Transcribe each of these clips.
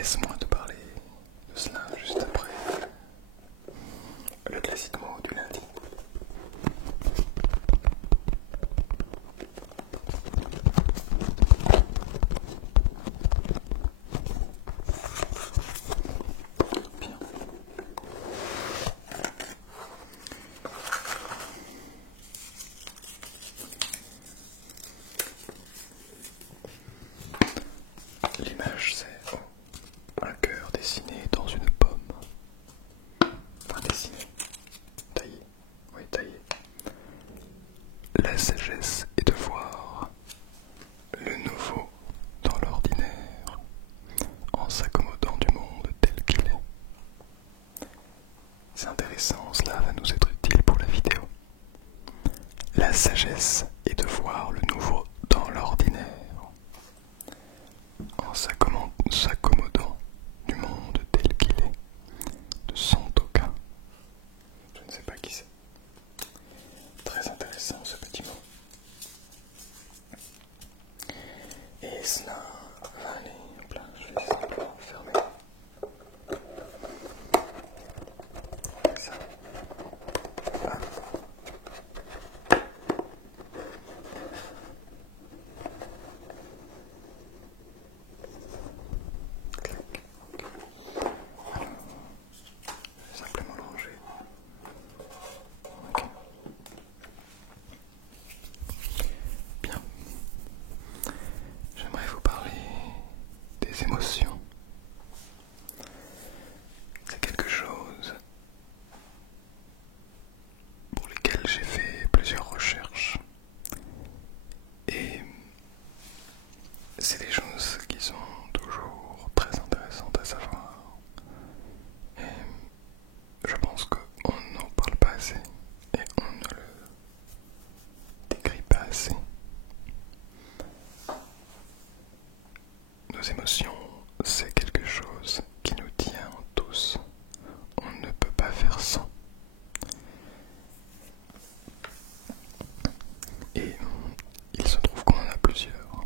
Laisse-moi te parler de cela juste après le classique mot du lundi. Bien. L'image, c'est un cœur dessiné dans une pomme. Enfin, dessiné. Taillé. Oui, taillé. La sagesse est de voir le nouveau dans l'ordinaire, en s'accommodant du monde tel qu'il est. C'est intéressant, cela va nous être utile pour la vidéo. La sagesse est de voir le nouveau dans l'ordinaire, en s'accommodant du monde tel qu'il est, de son toquin. Je ne sais pas qui c'est. Très intéressant ce petit mot. Et cela va aller. Hop là, je vais simplement fermer. Ça. Ah. Clic. Alors, je vais simplement le ranger. Ok. Bien. J'aimerais vous parler des émotions. C'est quelque chose pour lesquels j'ai fait plusieurs recherches. Et c'est des choses qui sont toujours très intéressantes à savoir. Et je pense qu'on n'en parle pas assez et on ne le décrit pas assez. Nos émotions, c'est quelque chose qui nous tient tous. On ne peut pas faire sans. Et il se trouve qu'on en a plusieurs.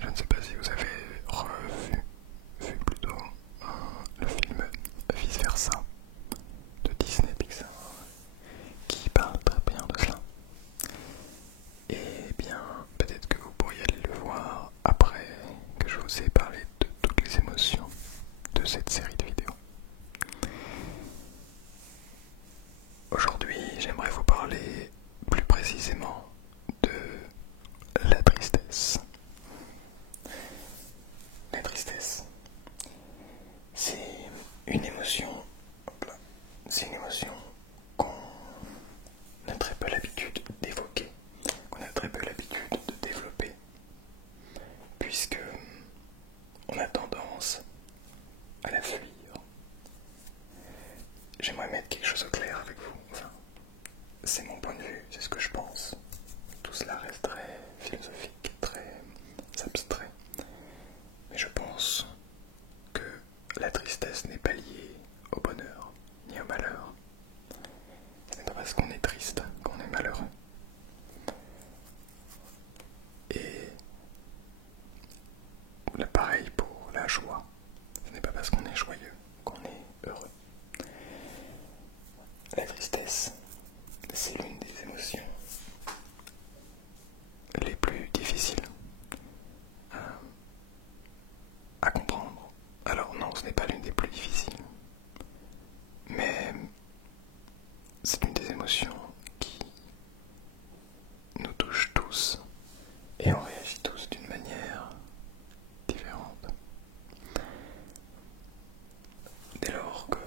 Je ne sais pas si vous avez vu plutôt le film Vice Versa de Disney Pixar qui parle très bien de cela. Et bien, peut-être que vous pourriez aller le voir après que je vous ai parlé de toutes les émotions de cette série de vidéos. Aujourd'hui, j'aimerais vous parler plus précisément de la tristesse. La tristesse, c'est une émotion, qu'on a très peu l'habitude d'évoquer, qu'on a très peu l'habitude de développer, puisque on a tendance à la fuir. J'aimerais mettre quelque chose au clair avec vous. Enfin, c'est mon point de vue, c'est ce que je pense. Tout cela reste très philosophique, très abstrait. Mais je pense que la tristesse n'est pas liée au bonheur, ni au malheur. Ce n'est pas parce qu'on est triste qu'on est malheureux. Et pareil pour la joie. Ce n'est pas parce qu'on est joyeux qu'on est heureux. La tristesse, c'est l'une des émotions les plus difficiles à comprendre. Alors non, ce n'est pas l'une des plus difficiles, mais c'est une des émotions qui nous touche tous et on réagit tous d'une manière différente. Dès lors que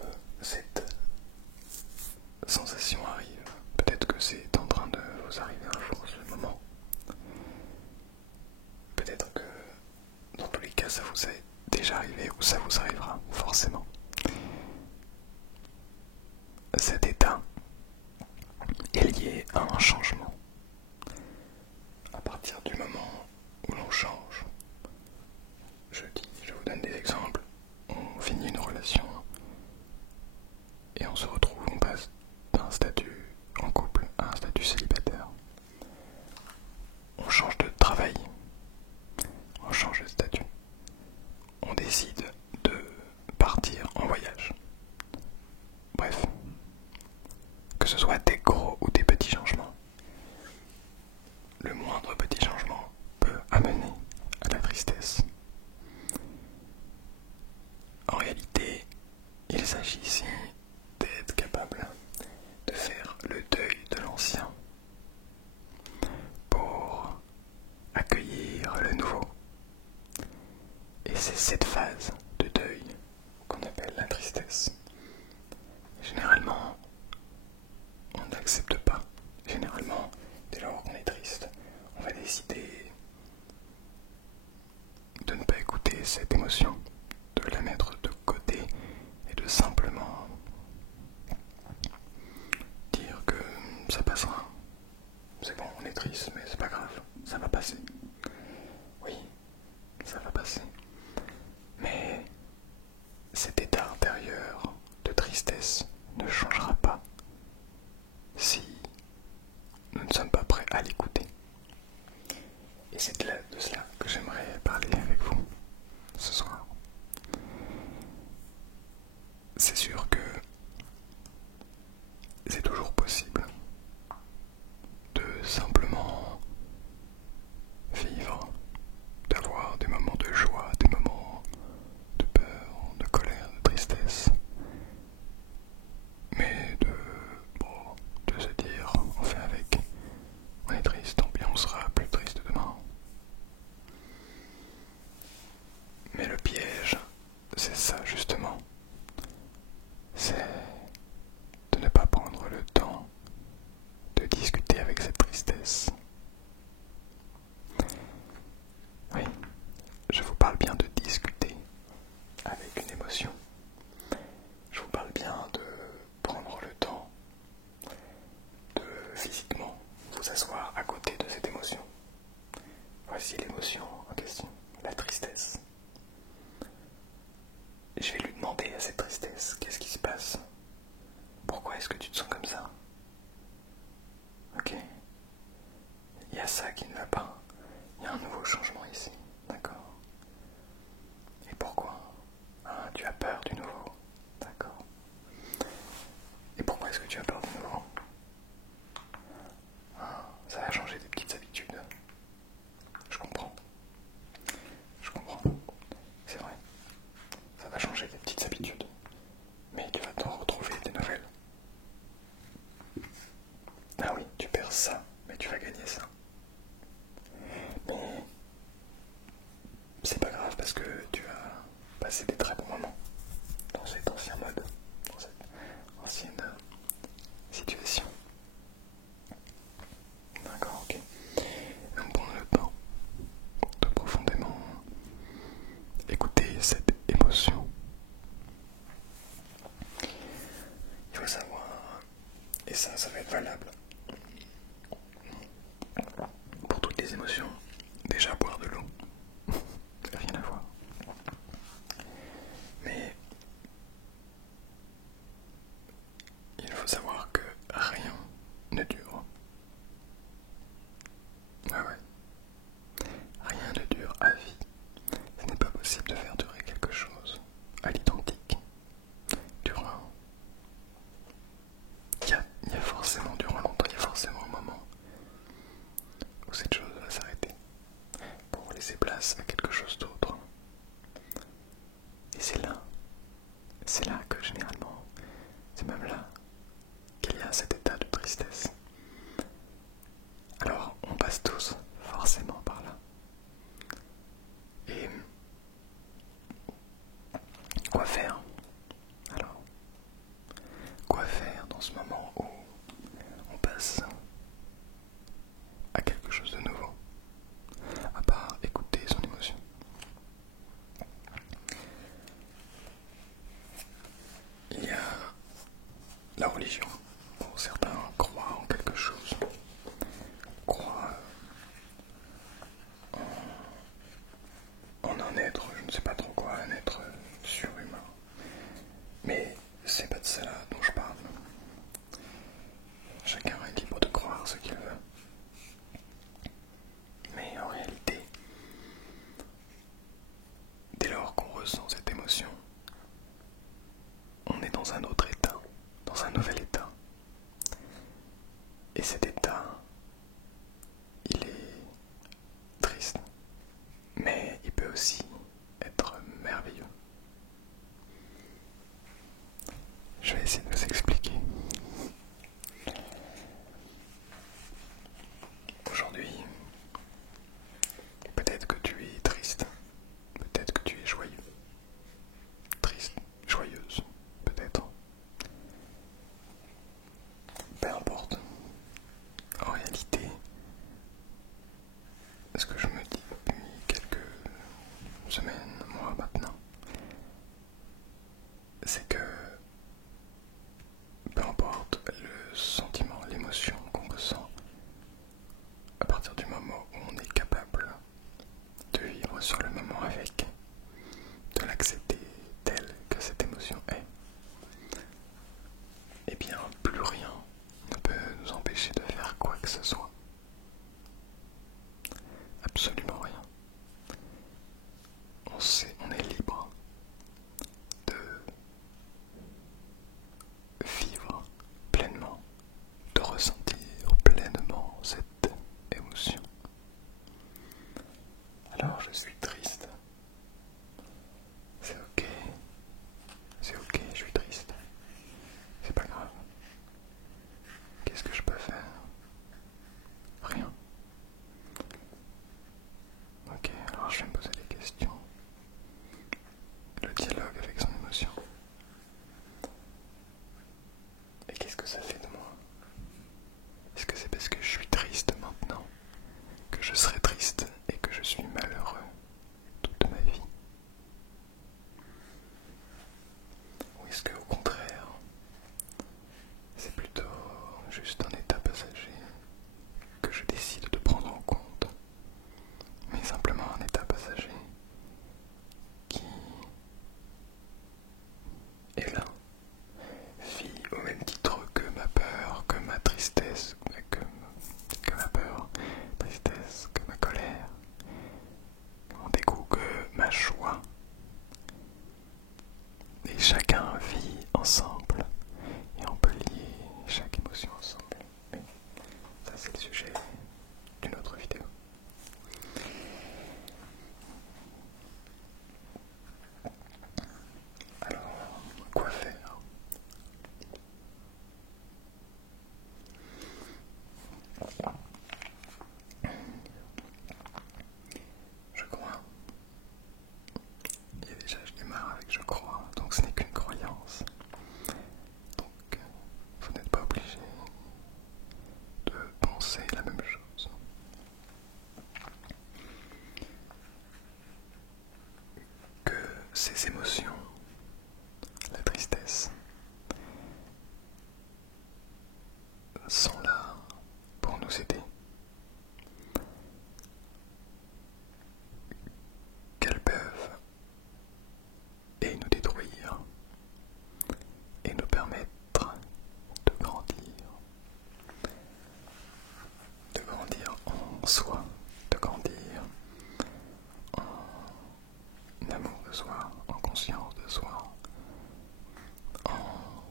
cette sensation arrive, peut-être que c'est en train de vous arriver un jour, ce moment. Peut-être que dans tous les cas ça vous est déjà arrivé ou ça vous arrivera forcément. Cet état est lié à un changement. À partir du moment où l'on change, je vous donne des exemples. On finit une relation et on se retrouve, on passe d'un statut en couple à un statut célibataire. On change de travail, on change de statut. ce soit des gros ou des petits changements. Le moindre petit changement peut amener à la tristesse. En réalité, il s'agit ici d'être capable de faire le deuil de l'ancien pour accueillir le nouveau. Et c'est cette phase de deuil qu'on appelle la tristesse. Généralement, on n'accepte pas. Généralement, dès lors qu'on est triste, on va décider de ne pas écouter cette émotion, de la mettre de côté et de simplement dire que ça passera. C'est bon, on est triste, mais c'est pas grave, ça va passer. Oui, ça va passer. Mais cet état intérieur de tristesse ne changera pas si nous ne sommes pas prêts à l'écouter. Et c'est de cela que j'aimerais parler avec vous ce soir. C'est sûr que c'est toujours possible de simplement vivre, d'avoir des moments de joie, des moments de peur, de colère, de tristesse, mais de se dire on fait avec, on est triste, tant pis on sera plus triste demain. Mais le piège, c'est ça justement, c'est de ne pas prendre le temps de discuter avec cette tristesse. Oui, je vous parle bien de discuter avec une émotion. Je vous parle bien de prendre le temps de physiquement vous asseoir à côté de cette émotion. Voici l'émotion en question, la tristesse. Je vais lui demander à cette tristesse, qu'est-ce qui se passe? Pourquoi est-ce que tu te sens comme ça? Ok. Il y a ça qui ne va pas. Il y a un nouveau changement ici. D'accord. Et pourquoi? Ah, tu as peur du nouveau. D'accord. Et pourquoi est-ce que tu as peur du nouveau? Ah, ça va changer tes petites habitudes. Je comprends. Je comprends. C'est vrai. Ça va changer tes petites habitudes. Mais tu vas t'en retrouver des nouvelles. Ah oui, tu perds ça, mais tu vas gagner ça. Mais c'est pas grave parce que tu as passé des très bons moments dans cet ancien mode, dans cette ancienne situation. D'accord, ok. Donc prendre le temps de profondément écouter cette émotion. Il faut savoir, et ça va être valable pour toutes les émotions, déjà boire de l'eau, rien à voir. Mais il faut savoir que rien ne dure. Ah ouais. Rien ne dure à vie. Ce n'est pas possible de faire durer quelque chose à l'identique. Durant. Il y a forcément durant longtemps, il y a forcément un moment où cette chose va s'arrêter pour laisser place à quelque chose d'autre. Et c'est là que généralement, c'est même là qu'il y a cet état de tristesse. Alors, on passe tous forcément par là. Et quoi faire? Alors, quoi faire dans ce moment où on passe à quelque chose de nouveau, à part écouter son émotion? aussi être merveilleux. Je vais essayer de vous expliquer. Aujourd'hui, peut-être que tu es triste, peut-être que tu es joyeux. Triste, joyeuse, peut-être. Peu importe. En réalité, ce que je me dis depuis quelques semaines, mois maintenant, c'est que peu importe le sentiment, l'émotion qu'on ressent, à partir du moment où on est capable de vivre sur le moment avec, de l'accepter telle que cette émotion est, eh bien plus rien ne peut nous empêcher de faire quoi que ce soit. Absolument rien. On est libre de vivre pleinement, de ressentir pleinement cette émotion. Alors je suis triste. C'est ok. C'est ok, je suis triste. C'est pas grave. Qu'est-ce que je peux faire? Rien. Ok, alors je vais me poser des questions. Le dialogue avec son émotion. Et qu'est-ce que ça fait de moi? Est-ce que c'est parce que je suis triste maintenant que je serai triste et que je suis malheureux toute ma vie? Ou est-ce que au contraire, c'est plutôt juste un état passager que je décide de prendre en compte, mais simplement un état passager qui est là, vit au même titre que ma peur, que ma tristesse, que ma peur, tristesse, que ma colère, que mon dégoût, que ma joie. Et chacun vit ensemble et on peut lier chaque émotion ensemble. Mais ça c'est le sujet d'une autre vidéo. Alors, quoi faire? Je crois. Et déjà je démarre avec je crois, donc ce n'est qu'une croyance. Donc vous n'êtes pas obligé de penser la même chose. Que ces émotions, la tristesse, sont là pour nous aider. Qu'elles peuvent et nous détruire et nous permettre de grandir en soi, de grandir en amour de soi, en conscience de soi, en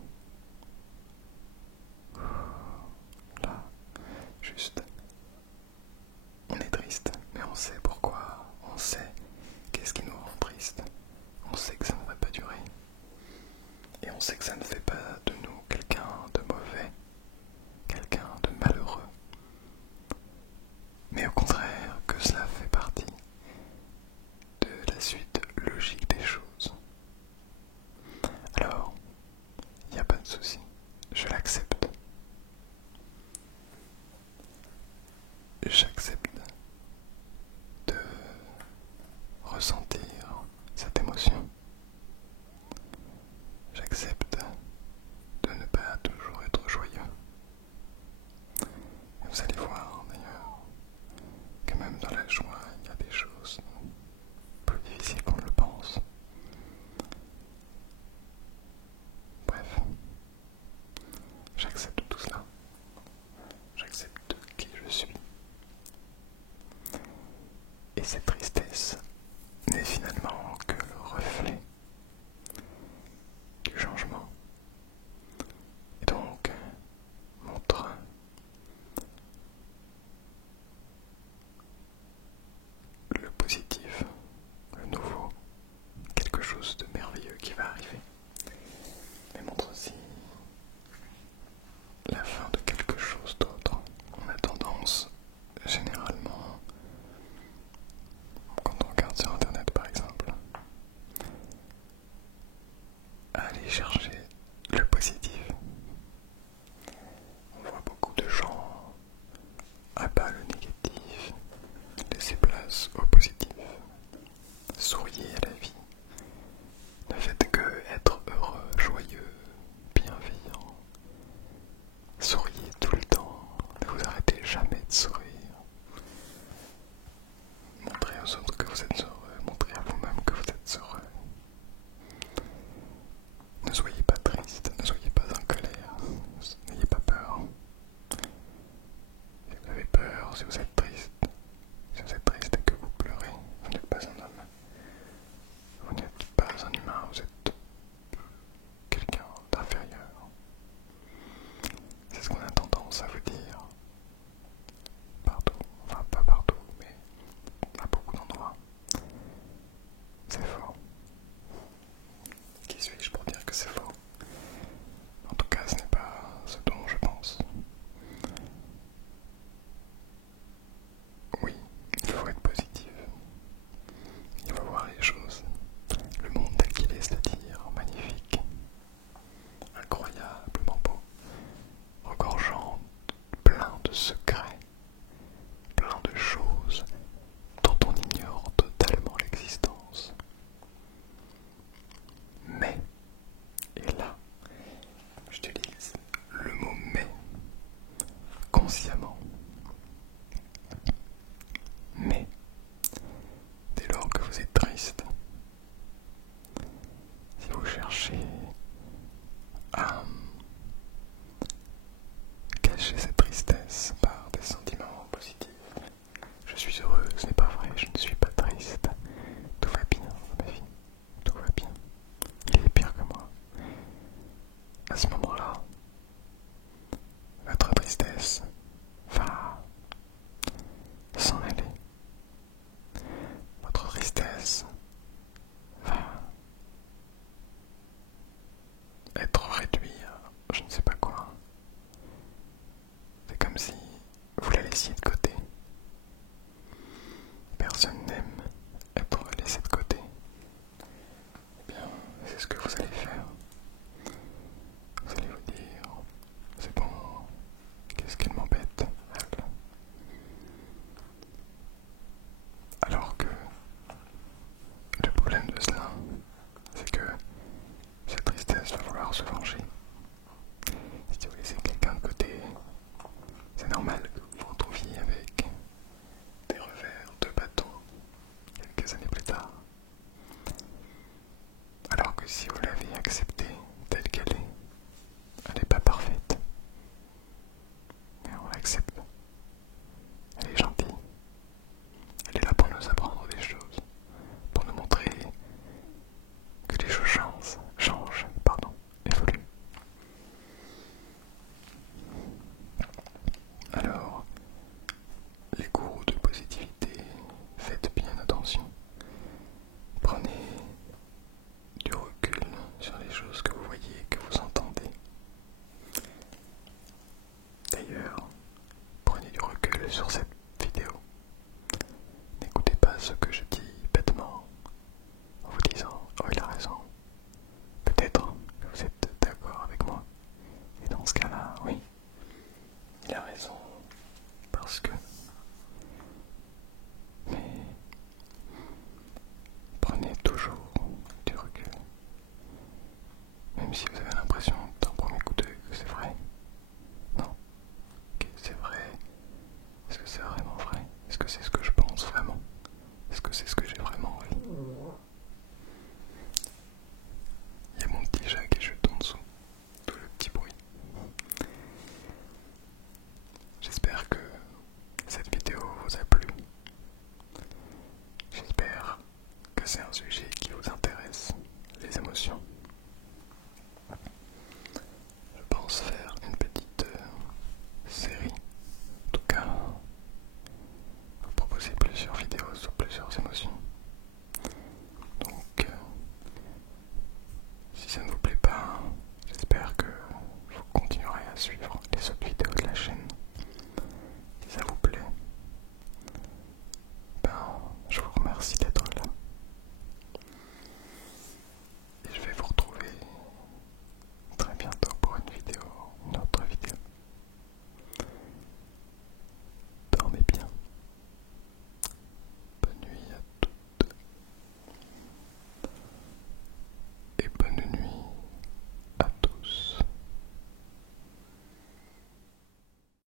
là, juste, on est triste, mais on sait pourquoi, on sait qu'est-ce qui nous rend triste, on sait que ça ne va pas durer, et on sait que ça ne fait pas de nous quelqu'un de mauvais, quelqu'un de malheureux, mais au contraire que cela fait partie de la suite logique des choses. Alors, il n'y a pas de souci, je l'accepte. J'accepte de ressentir cette émotion. J'accepte de ne pas toujours être joyeux. Et vous allez voir d'ailleurs que même dans la joie, il y a des choses plus difficiles qu'on ne le pense. chose de merveilleux qui va arriver, mais montre aussi la fin de quelque chose d'autre. On a tendance, généralement, quand on regarde sur internet par exemple, à aller chercher le positif. On voit beaucoup de gens abattre le négatif, laisser place au positif, souriez à la vie. Ne faites que être heureux, joyeux, bienveillant. Souriez tout le temps, ne vous arrêtez jamais de sourire. Montrez aux autres que vous êtes heureux, montrez à vous-même que vous êtes heureux. Ne soyez pas triste, ne soyez pas en colère, n'ayez pas peur. Si vous avez peur, si vous êtes triste, et que vous pleurez, vous n'êtes pas un homme. Vous n'êtes pas un humain, vous êtes quelqu'un d'inférieur. C'est ce qu'on a tendance à vous dire. Partout, enfin pas partout, mais à beaucoup d'endroits. C'est faux. Qui suis-je pour dire que c'est faux? En tout cas, ce n'est pas ce dont je pense. Oui, il faut être positif. Il faut voir les choses. Le monde tel qu'il est, c'est-à-dire magnifique, incroyablement beau, regorgeant plein de secrets, plein de choses dont on ignore totalement l'existence. Mais, et là, j'utilise le mot mais consciemment. Mais, dès lors que vous êtes triste, si vous cherchez à cacher cette tristesse par des sentiments positifs, je suis heureux, ce n'est pas vrai, je ne suis pas triste, tout va bien dans ma vie, tout va bien, il est pire que moi. À ce moment-là, votre tristesse va s'en aller. Votre tristesse va être réduite à je ne sais pas quoi. C'est comme si vous la laissiez de côté. Personne n'aime être laissé de côté. Eh bien, c'est ce que vous allez faire. Vous allez vous dire, c'est bon, qu'est-ce qu'elle m'embête, elle? Alors que le problème de cela, c'est que cette tristesse va vouloir se venger. Si vous laissez quelqu'un de côté, c'est normal que vous vous retrouviez avec des revers de bâton quelques années plus tard. Alors que si vous l'avez acceptée telle qu'elle est, elle n'est pas parfaite, mais on l'accepte. Elle est gentille. Elle est là pour nous apprendre des choses, pour nous montrer que les choses évoluent. Alors, les gourous de positivité, faites bien attention. Prenez du recul sur les choses que vous voyez, que vous entendez. D'ailleurs, prenez du recul sur cette vidéo. N'écoutez pas ce que je dis bêtement en vous disant « Oh, il a raison ». Peut-être que vous êtes d'accord avec moi. Et dans ce cas-là, oui, il a raison. Parce que... Mais prenez toujours du recul. Même si vous avez l'impression d'un premier coup d'œil que c'est vrai. Non. Ok, c'est vrai. Est-ce que c'est vraiment vrai? Est-ce que c'est ce que je pense vraiment? Est-ce que c'est ce que j'ai vraiment envie? Il y a mon petit chat qui chute en dessous. Tout le petit bruit. J'espère que cette vidéo vous a plu. J'espère que c'est un sujet